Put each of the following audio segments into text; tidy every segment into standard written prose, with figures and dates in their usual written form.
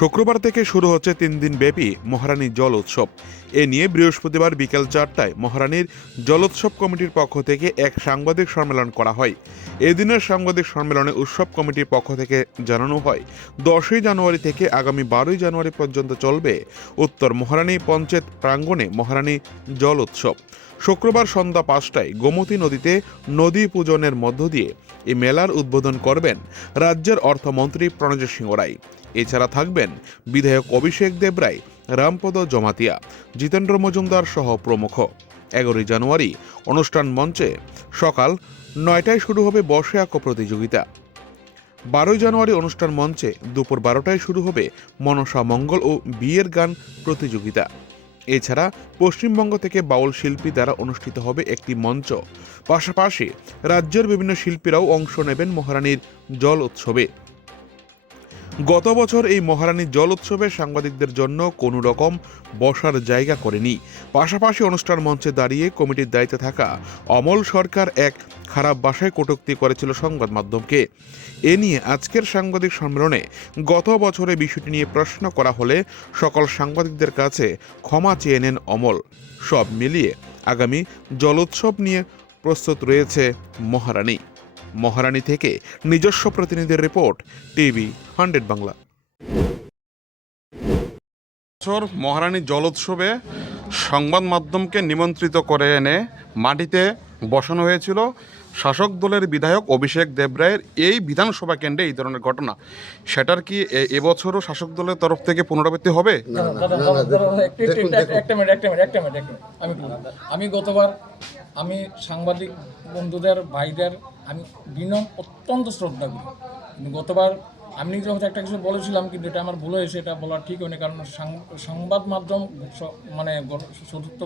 শুক্রবার থেকে শুরু হচ্ছে 3 দিন ব্যাপী মহারানী জল উৎসব। এ নিয়ে বৃহস্পতিবার বিকেল 4টায় মহারানীর জলোৎসব কমিটির পক্ষ থেকে এক সাংবাদিক সম্মেলন করা হয়। এদিনের সাংবাদিক সম্মেলনে উৎসব কমিটির পক্ষ থেকে জানানো হয়, 10ই জানুয়ারি থেকে আগামী 12ই জানুয়ারি পর্যন্ত চলবে উত্তর মহারানী পঞ্চায়েত প্রাঙ্গণে মহারানী জল উৎসব। শুক্রবার সন্ধ্যা 5টায় গোমতী নদীতে নদী পূজনের মধ্য দিয়ে এই মেলার উদ্বোধন করবেন রাজ্যের অর্থমন্ত্রী প্রণজিৎ সিংহ রায়। এছাড়া থাকবেন বিধায়ক অভিষেক দেব রায়, রামপদ জমাতিয়া, জিতেন্দ্র মজুমদার সহ প্রমুখ। 11ই জানুয়ারি অনুষ্ঠান মঞ্চে সকাল 9টায় শুরু হবে বসে আঁকো প্রতিযোগিতা। 12ই জানুয়ারি অনুষ্ঠান মঞ্চে দুপুর 12টায় শুরু হবে মনসা মঙ্গল ও বিয়ের গান প্রতিযোগিতা। এছাড়া পশ্চিমবঙ্গ থেকে বাউল শিল্পী দ্বারা অনুষ্ঠিত হবে একটি মঞ্চ। পাশাপাশি রাজ্যের বিভিন্ন শিল্পীরাও অংশ নেবেন মহারানীর জল উৎসবে। গত বছর এই মহারানীর জল উৎসবে সাংবাদিকদের জন্য কোনো রকম বসার জায়গা করেনি। পাশাপাশি অনুষ্ঠান মঞ্চে দাঁড়িয়ে কমিটির দায়িত্বে থাকা অমল সরকার এক খারাপ ভাষায় কটূক্তি করেছিল সংবাদ মাধ্যমকে। এ নিয়ে আজকের সাংবাদিক সম্মেলনে গত বছরে বিষয়টি নিয়ে প্রশ্ন করা হলে সকল সাংবাদিকদের কাছে ক্ষমা চেয়ে নেন অমল। সব মিলিয়ে আগামী জলোৎসব নিয়ে প্রস্তুত রয়েছে মহারানী থেকে নিজস্ব প্রতিনিধির রিপোর্ট, টিভি 100 বাংলা। বছর মহারানী জলোৎসবে সংবাদ মাধ্যমকে নিমন্ত্রিত করে এনে মাটিতে বসানো হয়েছিল শাসক দলের বিধায়ক অভিষেক দেব রায়ের এই বিধানসভা কেন্দ্রে এই ধরনের ঘটনা। সেটার কি এবছরও শাসক দলের তরফ থেকে পুনরাবৃত্তি হবে? আমি গতবার আমি সাংবাদিক বন্ধুদের ভাইদের আমি অত্যন্ত শ্রদ্ধা করি, কিন্তু গতবার আমি নিজে হয়তো একটা কিছু বলেছিলাম, কিন্তু এটা আমার ভুল হয়েছে, এটা বলা ঠিক হয়নি। কারণ সংবাদ মাধ্যম মানে চতুর্থ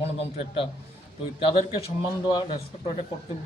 গণতন্ত্র একটা, তো তাদেরকে সম্মান দেওয়া, রেসপেক্ট করা একটা কর্তব্য।